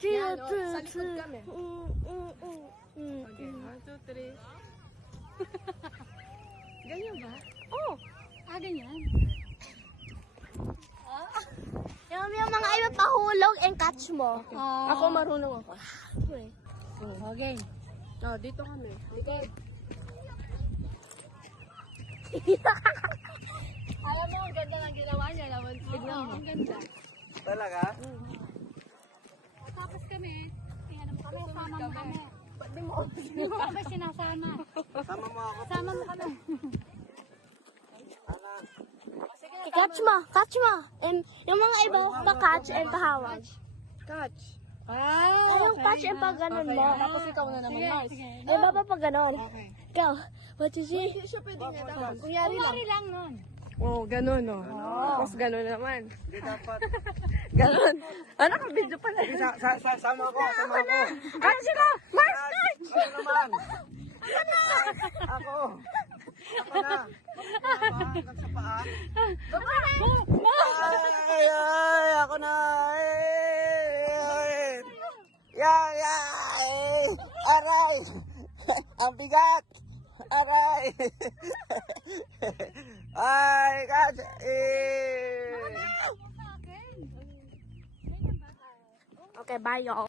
Yan, sa likod kami. Okay, 1, 2, 3. Ganyan ba? Oh, Ganyan. yung mga iba pahulog and catch mo. Ako marunong ako. Okay. Oh, dito kami. Dito. Alam mo, ang ganda ng ginawa niya. Tignan mo. Ang ganda. Talaga? Tapos kami, tingnan mo kami, sama mo kami. Ba't di mo kami sinasama? Sama mo ako. Sama mo kami. I-catch mo, catch mo. And yung mga iba pa-catch and pahawak. Catch. Yung catch and pag ganun mo. Tapos ikaw na naman, nice. Yung iba pa pag ganun. Okay. Ikaw, what you see? Hindi siya pwede niya dapat. Kunyari lang nun. Oh, ganun oh. Tapos ganun naman. Hindi dapat. Ganun. Ano ka video pala? Sama ako. Sama ako. Catch ka! Mars, catch! Ano naman? Ako. Ako na. Hanggang sa paa. Ay, ay, ako na. Ay. Ay. Aray. Ang bigat. Aray. Ay, catch. Okay, bye y'all.